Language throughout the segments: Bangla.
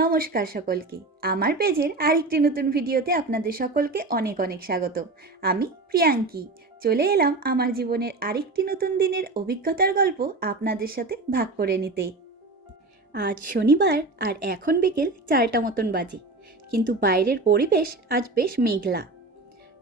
নমস্কার সকলকে। আমার পেজের আরেকটি নতুন ভিডিওতে আপনাদের সকলকে অনেক অনেক স্বাগত। আমি প্রিয়াঙ্কি। চলে এলাম আমার জীবনের আরেকটি নতুন দিনের অভিজ্ঞতার গল্প আপনাদের সাথে ভাগ করে নিতে। আজ শনিবার আর এখন বিকেল চারটা মতন বাজে, কিন্তু বাইরের পরিবেশ আজ বেশ মেঘলা।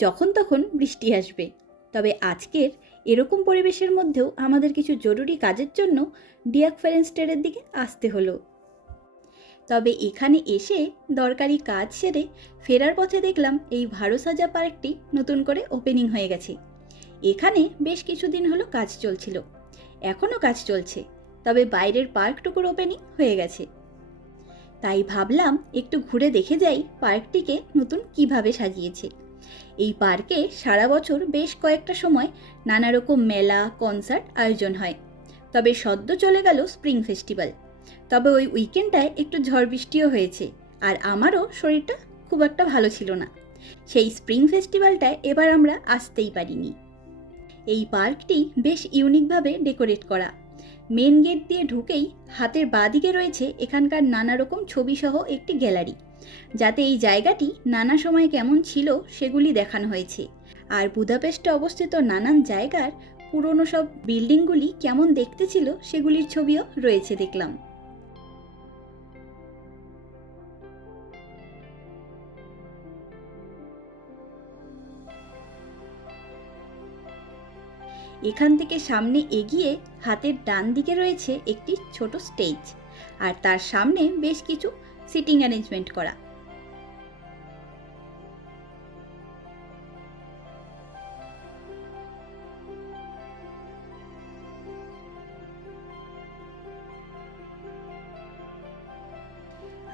যখন তখন বৃষ্টি আসবে। তবে আজকের এরকম পরিবেশের মধ্যেও আমাদের কিছু জরুরি কাজের জন্য ডিয়াক ফেরেন্সটেরের দিকে আসতে হলো। তবে এখানে এসে দরকারি কাজ সেরে ফেরার পথে দেখলাম এই ভারসাজা পার্কটি নতুন করে ওপেনিং হয়ে গেছে। এখানে বেশ কিছুদিন হলো কাজ চলছিল। এখনও কাজ চলছে, তবে বাইরের পার্কটুকুর ওপেনিং হয়ে গেছে। তাই ভাবলাম একটু ঘুরে দেখে যাই পার্কটিকে নতুন কীভাবে সাজিয়েছে। এই পার্কে সারা বছর বেশ কয়েকটা সময় নানা রকম মেলা কনসার্ট আয়োজন হয়। তবে সদ্য চলে গেল স্প্রিং ফেস্টিভ্যাল তবে ওই উইকেন্ডটায় একটু ঝড় বৃষ্টিও হয়েছে, আর আমারও শরীরটা খুব একটা ভালো ছিল না। সেই স্প্রিং ফেস্টিভ্যালটায় এবার আমরা আসতেই পারিনি। এই পার্কটি বেশ ইউনিকভাবে ডেকোরেট করা। মেন গেট দিয়ে ঢুকেই হাতের বাঁদিকে রয়েছে এখানকার নানা রকম ছবিসহ একটি গ্যালারি, যাতে এই জায়গাটি নানা সময় কেমন ছিল সেগুলি দেখানো হয়েছে। আর বুদাপেস্টে অবস্থিত নানান জায়গার পুরনো সব বিল্ডিংগুলি কেমন দেখতে ছিল সেগুলির ছবিও রয়েছে দেখলাম। এখান থেকে সামনে এগিয়ে হাতের ডান দিকে রয়েছে একটি ছোট স্টেজ আর তার সামনে বেশ কিছু সিটিং অ্যারেঞ্জমেন্ট করা।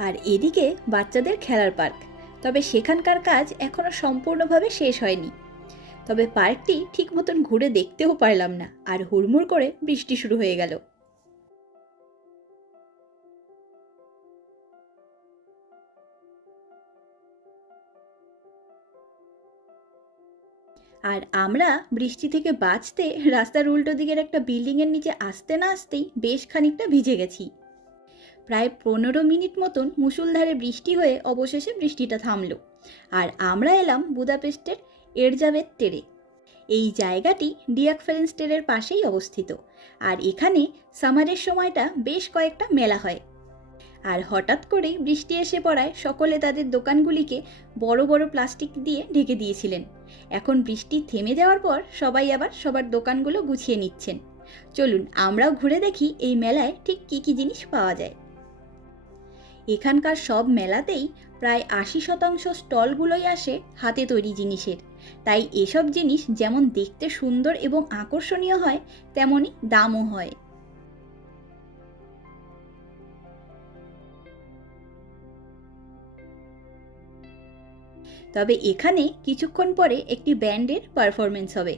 আর এদিকে বাচ্চাদের খেলার পার্ক, তবে সেখানকার কাজ এখনও সম্পূর্ণভাবে শেষ হয়নি। তবে পার্কটি ঠিক মতন ঘুরে দেখতেও পারলাম না, আর হুড়মুড় করে বৃষ্টি শুরু হয়ে গেল। আর আমরা বৃষ্টি থেকে বাঁচতে রাস্তার উল্টো দিকের একটা বিল্ডিংয়ের নিচে আসতে না আসতেই বেশ খানিকটা ভিজে গেছি। প্রায় পনেরো মিনিট মতন মুসুলধারে বৃষ্টি হয়ে অবশেষে বৃষ্টিটা থামলো। আর আমরা এলাম বুদাপেস্টের এরজাবেত টেরে এই জায়গাটি ডিয়াক ফেরেন্সটেরের পাশেই অবস্থিত, আর এখানে সামারের সময়টা বেশ কয়েকটা মেলা হয়। আর হঠাৎ করেই বৃষ্টি এসে পড়ায় সকলে তাদের দোকানগুলিকে বড় বড় প্লাস্টিক দিয়ে ঢেকে দিয়েছিলেন। এখন বৃষ্টি থেমে যাওয়ার পর সবাই আবার সবার দোকানগুলো গুছিয়ে নিচ্ছেন। চলুন আমরাও ঘুরে দেখি এই মেলায় ঠিক কী কী জিনিস পাওয়া যায়। এখানকার সব মেলাতেই প্রায় আশি শতাংশ স্টলগুলোই আসে হাতে তৈরি জিনিসের। তাই এসব জিনিস যেমন দেখতে সুন্দর এবং আকর্ষণীয় হয় তেমনই দামও হয়। তবে এখানে কিছুক্ষণ পরে একটি ব্যান্ডের পারফরমেন্স হবে,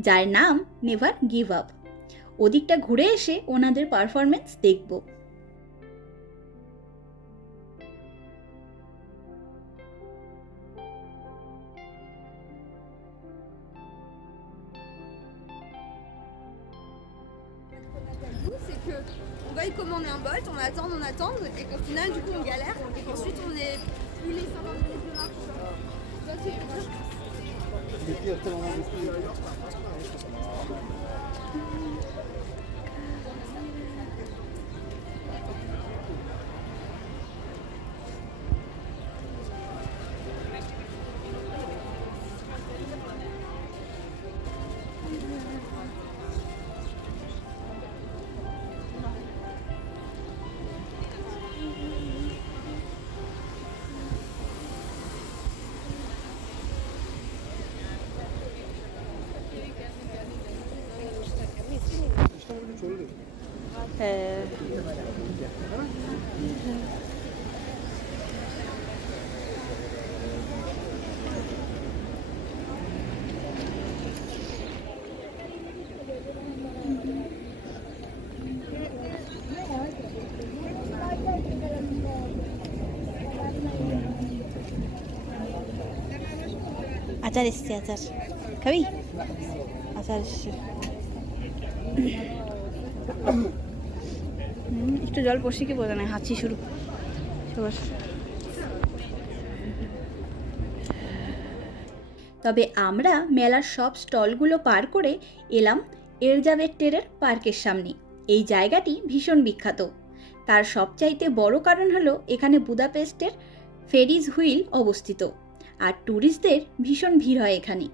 যার নাম নেভার গিভ আপ। ওদিকটা ঘুরে এসে ওনাদের পারফরমেন্স দেখব। Que on y commander un bolt, on attend, on attend, et qu'au final, du coup, on galère, et qu'ensuite, on est plus les 50 minutes de marche. Toi, tu- আচার এসছে আচার খাবি আচার এসছে হুম, একটু জল পড়ছে কি বোঝা নাই, হাঁচি শুরু। তবে আমরা মেলার সব স্টলগুলো পার করে এলাম এলজাবেট্টেরের পার্কের সামনে। এই জায়গাটি ভীষণ বিখ্যাত। তার সবচাইতে বড় কারণ হলো এখানে বুদাপেস্টের ফেরিজ হুইল অবস্থিত, আর ট্যুরিস্টদের ভীষণ ভিড় হয় এখানে।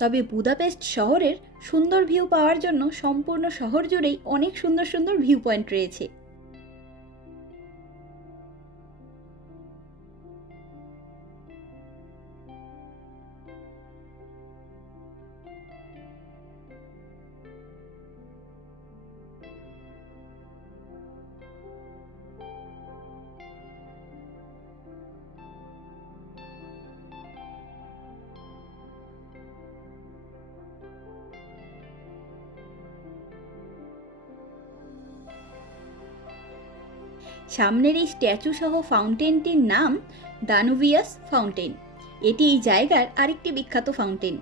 তবে বুদাপেস্ট শহরের সুন্দর ভিউ পাওয়ার জন্য সম্পূর্ণ শহর জুড়েই অনেক সুন্দর সুন্দর ভিউ পয়েন্ট রয়েছে। সামনের এই স্ট্যাচু সহ ফাউন্টেনটির নাম দানুভিয়াস ফাউন্টেন। এটি এই জায়গার আরেকটি বিখ্যাত ফাউন্টেন।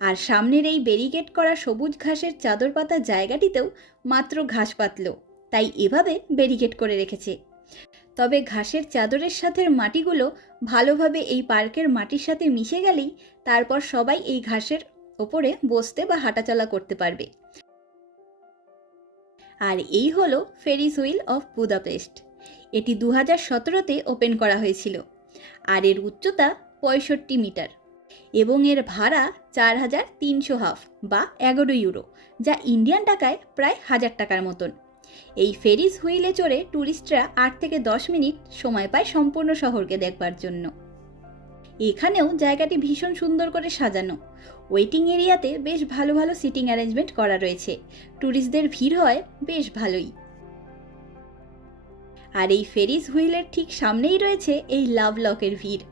আর সামনের এই ব্যারিকেড করা সবুজ ঘাসের চাদর পাতা জায়গাটিতেও মাত্র ঘাস পাতল, তাই এভাবে ব্যারিকেড করে রেখেছে। তবে ঘাসের চাদরের সাথে মাটিগুলো ভালোভাবে এই পার্কের মাটির সাথে মিশে গেলেই তারপর সবাই এই ঘাসের ওপরে বসতে বা হাঁটাচলা করতে পারবে। আর এই হলো ফেরিস হুইল অফ বুদাপেস্ট এটি দু হাজার সতেরোতে ওপেন করা হয়েছিল। আর এর উচ্চতা পঁয়ষট্টি মিটার। এবং এর ভাড়া চার হাজার তিনশো হাফ বা এগারো ইউরো, যা ইন্ডিয়ান টাকায় প্রায় হাজার টাকার মতন। এই ফেরিস হুইলে চড়ে ট্যুরিস্টরা আট থেকে দশ মিনিট সময় পায় সম্পূর্ণ শহরকে দেখবার জন্য। এখানেও জায়গাটি ভীষণ সুন্দর করে সাজানো। ওয়েটিং এরিয়াতে বেশ ভালো ভালো সিটিং অ্যারেঞ্জমেন্ট করা রয়েছে। ট্যুরিস্টদের ভিড় হয় বেশ ভালোই। আর এই ফেরিস হুইলের ঠিক সামনেই রয়েছে এই লাভ লকের ভিড়।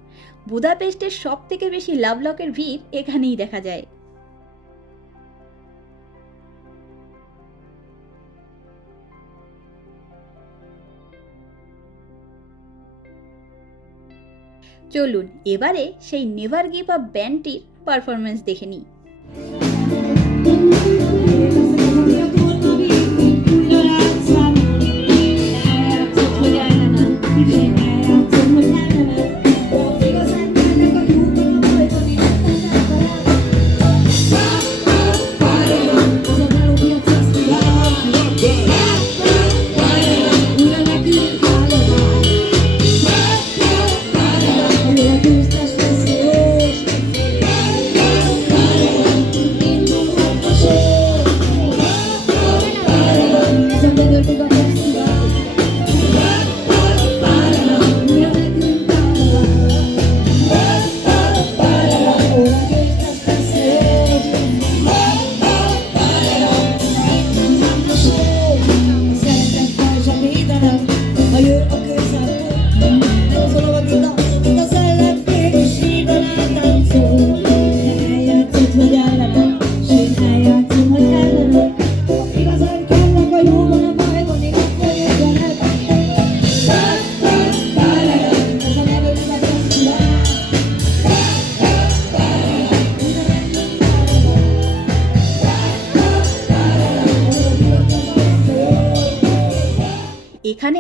বুদাপেস্টের সব থেকে বেশি লাভলকের ভিড় এখানেই দেখা যায়। চলুন, এবারে সেই নেভার গিভ আপ ব্যান্ডটির পারফরমেন্স দেখে নিই।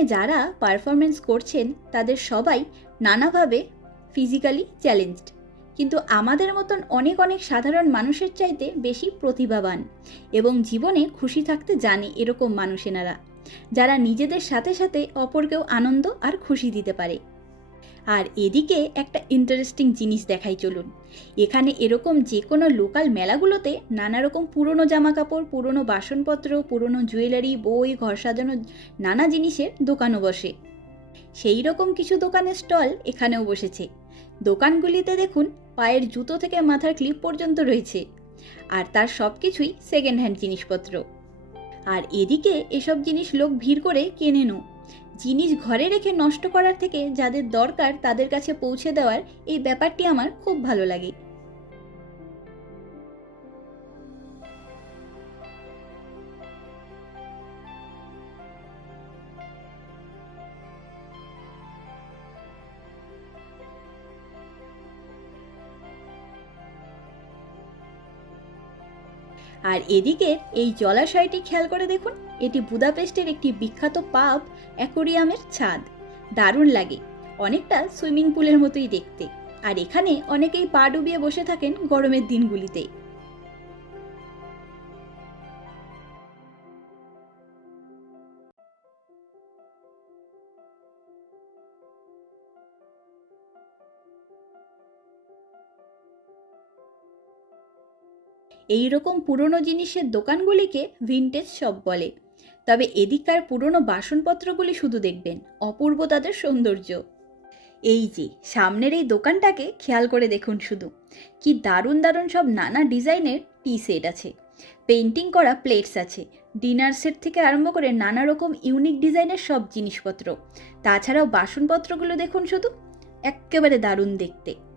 যারা পারফরমেন্স করছেন, তাদের সবাই নানাভাবে ফিজিক্যালি চ্যালেঞ্জড কিন্তু আমাদের মতন অনেক অনেক সাধারণ মানুষের চাইতে বেশি প্রতিভাবান এবং জীবনে খুশি থাকতে জানে এরকম মানুষ এনারা যারা নিজেদের সাথে সাথে অপরকেও আনন্দ আর খুশি দিতে পারে। আর এদিকে একটা ইন্টারেস্টিং জিনিস দেখাই চলুন। এখানে এরকম যে কোনো লোকাল মেলাগুলোতে নানা রকম পুরনো জামা কাপড় পুরনো বাসনপত্র, পুরনো জুয়েলারি বই, ঘর সাজানো নানা জিনিসের দোকানও বসে। সেই রকম কিছু দোকানের স্টল এখানেও বসেছে। দোকানগুলিতে দেখুন, পায়ের জুতো থেকে মাথার ক্লিপ পর্যন্ত রয়েছে। আর তার সব কিছুই সেকেন্ড হ্যান্ড জিনিসপত্র। আর এদিকে এসব জিনিস লোক ভিড় করে কেনেনও। জিনিস ঘরে রেখে নষ্ট করার থেকে যাদের দরকার তাদের কাছে পৌঁছে দেওয়ার এই ব্যাপারটি আমার খুব ভালো লাগে। আর এদিকে এই জলাশয়টি খেয়াল করে দেখুন, এটি বুদাপেস্টের একটি বিখ্যাত পাব অ্যাকোরিয়ামের ছাদ। দারুণ লাগে, অনেকটা সুইমিং পুলের মতোই দেখতে। আর এখানে অনেকেই পা ডুবিয়ে বসে থাকেন গরমের দিনগুলিতে। এই রকম পুরনো জিনিসের দোকানগুলিকে ভিনটেজ শপ বলে। তবে এদিককার পুরনো বাসনপত্রগুলি শুধু দেখবেন, অপূর্ব তাদের সৌন্দর্য। এই যে, সামনের এই দোকানটাকে খেয়াল করে দেখুন শুধু। কি দারুণ দারুণ সব নানা ডিজাইনের টি সেট আছে। পেন্টিং করা প্লেটস আছে। ডিনার সেট থেকে আরম্ভ করে নানা রকম ইউনিক ডিজাইনের সব জিনিসপত্র। তাছাড়াও বাসনপত্রগুলো দেখুন শুধু। এক্কেবারে দারুণ দেখতে।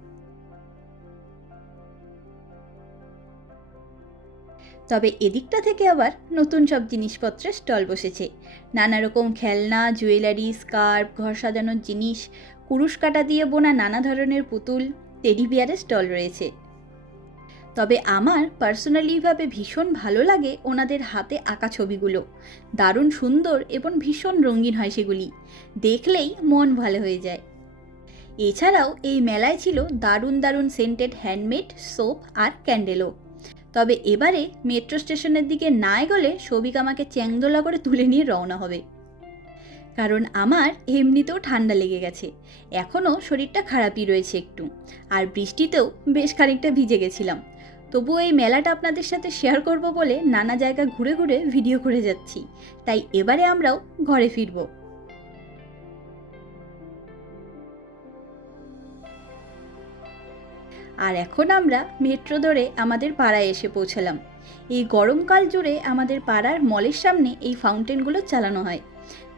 তবে এদিকটা থেকে আবার নতুন সব জিনিসপত্রের স্টল বসেছে। নানা রকম খেলনা, জুয়েলারি, স্কার্ফ, ঘর সাজানোর জিনিস, কুরুশ কাটা দিয়ে বোনা নানা ধরনের পুতুল, টেডি বিয়ারের স্টল রয়েছে। তবে আমার পার্সোনালিভাবে ভীষণ ভালো লাগে ওনাদের হাতে আঁকা ছবিগুলো। দারুণ সুন্দর এবং ভীষণ রঙিন হয় সেগুলি। দেখলেই মন ভালো হয়ে যায়। এছাড়াও এই মেলায় ছিল দারুণ দারুণ সেন্টেড হ্যান্ডমেড সোপ আর ক্যান্ডেলও তবে এবারে মেট্রো স্টেশনের দিকে না এগোলে সবিক আমাকে চ্যাংদোলা করে তুলে নিয়ে রওনা হবে। কারণ আমার এমনিতেও ঠান্ডা লেগে গেছে। এখনও শরীরটা খারাপই রয়েছে একটু। আর বৃষ্টিতেও বেশ খানিকটা ভিজে গেছিলাম। তবুও এই মেলাটা আপনাদের সাথে শেয়ার করব বলে নানা জায়গা ঘুরে ঘুরে ভিডিও করে যাচ্ছি। তাই এবারে আমরাও ঘরে ফিরবো। আর এখন আমরা মেট্রো ধরে আমাদের পাড়ায় এসে পৌঁছালাম। এই গরমকাল জুড়ে আমাদের পাড়ার মলের সামনে এই ফাউন্টেনগুলো চালানো হয়।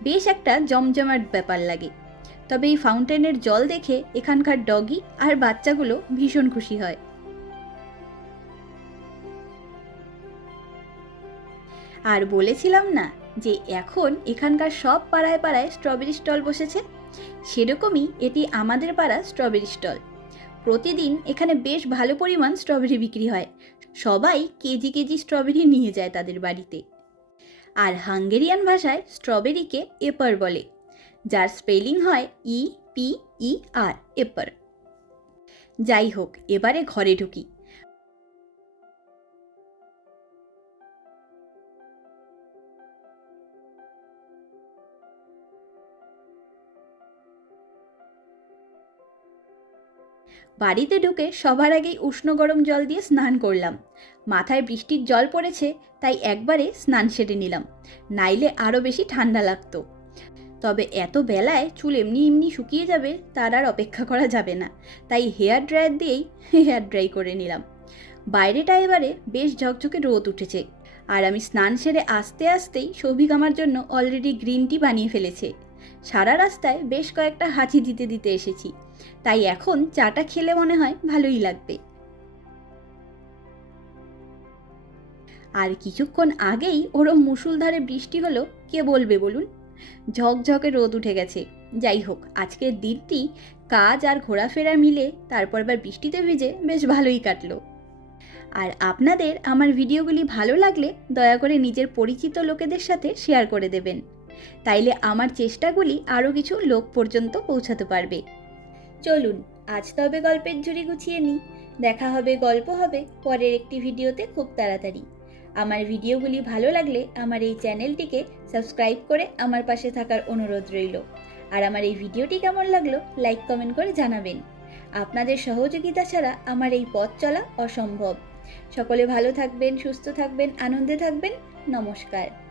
বেশ একটা জমজমাট ব্যাপার লাগে। তবে এই ফাউন্টেনের জল দেখে এখানকার ডগি আর বাচ্চাগুলো ভীষণ খুশি হয়। আর বলেছিলাম না যে এখন এখানকার সব পাড়ায় পাড়ায় স্ট্রবেরি স্টল বসেছে? সেরকমই এটি আমাদের পাড়া স্ট্রবেরি স্টল। প্রতিদিন এখানে বেশ ভালো পরিমাণ স্ট্রবেরি বিক্রি হয়। সবাই কেজি কেজি স্ট্রবেরি নিয়ে যায় তাদের বাড়িতে। আর হাঙ্গেরিয়ান ভাষায় স্ট্রবেরিকে এপার বলে, যার স্পেলিং হয় ই পি ই আর, এপার। যাই হোক, এবারে ঘরে ঢুকি। বাড়িতে ঢুকে সবার আগেই উষ্ণ গরম জল দিয়ে স্নান করলাম। মাথায় বৃষ্টির জল পড়েছে, তাই একবারে স্নান সেরে নিলাম। নাইলে আরও বেশি ঠান্ডা লাগতো। তবে এত বেলায় চুল এমনি এমনি শুকিয়ে যাবে, তার আর অপেক্ষা করা যাবে না। তাই হেয়ার ড্রায়ার দিয়েই হেয়ার ড্রাই করে নিলাম। বাইরেটা এবারে বেশ ঝকঝকে রোদ উঠেছে। আর আমি স্নান সেরে আসতে আসতেই সৌভিক আমার জন্য অলরেডি গ্রিন টি বানিয়ে ফেলেছে। সারা রাস্তায় বেশ কয়েকটা হাঁচি দিতে দিতে এসেছি। তাই এখন চাটা খেলে মনে হয় ভালোই লাগবে। আর কিছুক্ষণ আগেই ওরম মুসুলধারে বৃষ্টি হলো, কে বলবে বলুন? ঝকঝকে রোদ উঠে গেছে। যাই হোক, আজকের দিনটি কাজ আর ঘোরাফেরা মিলে তারপর আবার বৃষ্টিতে ভিজে বেশ ভালোই কাটলো। আর আপনাদের আমার ভিডিওগুলি ভালো লাগলে দয়া করে নিজের পরিচিত লোকেদের সাথে শেয়ার করে দেবেন। তাইলে আমার চেষ্টাগুলি আরও কিছু লোক পর্যন্ত পৌঁছাতে পারবে। চলুন, আজ তবে গল্পের ঝুড়ি গুছিয়ে নিই। দেখা হবে, গল্প হবে, পরের একটি ভিডিওতে খুব তাড়াতাড়ি। আমার ভিডিওগুলি ভালো লাগলে আমার এই চ্যানেলটিকে সাবস্ক্রাইব করে আমার পাশে থাকার অনুরোধ রইল। আর আমার এই ভিডিওটি কেমন লাগল, লাইক, কমেন্ট করে জানাবেন। আপনাদের সহযোগিতা ছাড়া আমার এই পথ চলা অসম্ভব। সকলে ভালো থাকবেন, সুস্থ থাকবেন, আনন্দে থাকবেন। নমস্কার।